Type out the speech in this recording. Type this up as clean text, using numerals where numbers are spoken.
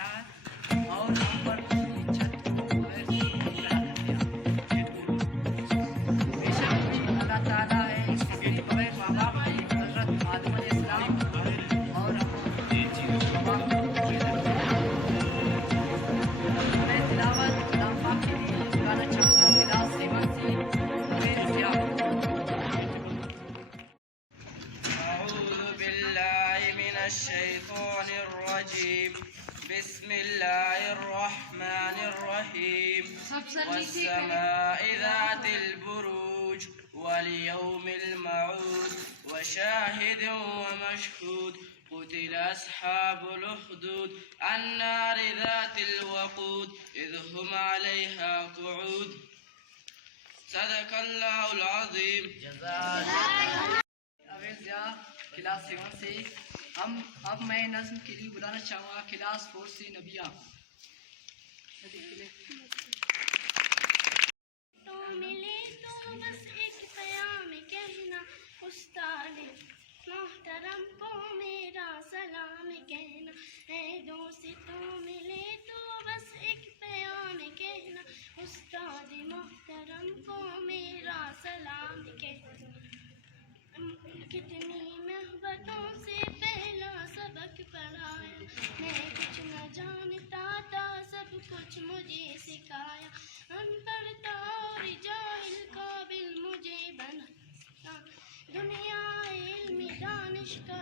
प्यार और हम पर उसकी छत गैर से चढ़ा दिया। बेशक अल्लाह ताला है इसके बगैर माँ बाप की हज़रत आदम अलैहिस्सलाम और मैं तिलावत कलाम पाक के लिए बुलाना चाहूँगा क्लास 7 से अमीर ज़िया। أعوذ بالله من الشيطان الرجيم بسم الله الرحمن الرحيم والسماء ذات البروج واليوم الموعود وشاهد ومشهود قتل أصحاب الأخدود النار ذات الوقود إذ هم عليها قعود صدق الله العظيم. क्लास 7 से अब मैं नज़्म के लिए बुलाना चाहूँगा क्लास 4 से नबिया। तो मिले तो बस एक क़याम कहना उस्ताद मोहतरम को मेरा सलाम कहना है दोस्त। तो मिले तो बस एक क़याम कहना उस्ताद मोहतरम को मेरा सलाम कहना। कितनी मोहब्बतों से पहला सबक पढ़ाया, मैं कुछ न जानता था सब कुछ मुझे सिखाया। अनपढ़ था और जाहिल काबिल मुझे बना, दुनिया इल्म दानिश का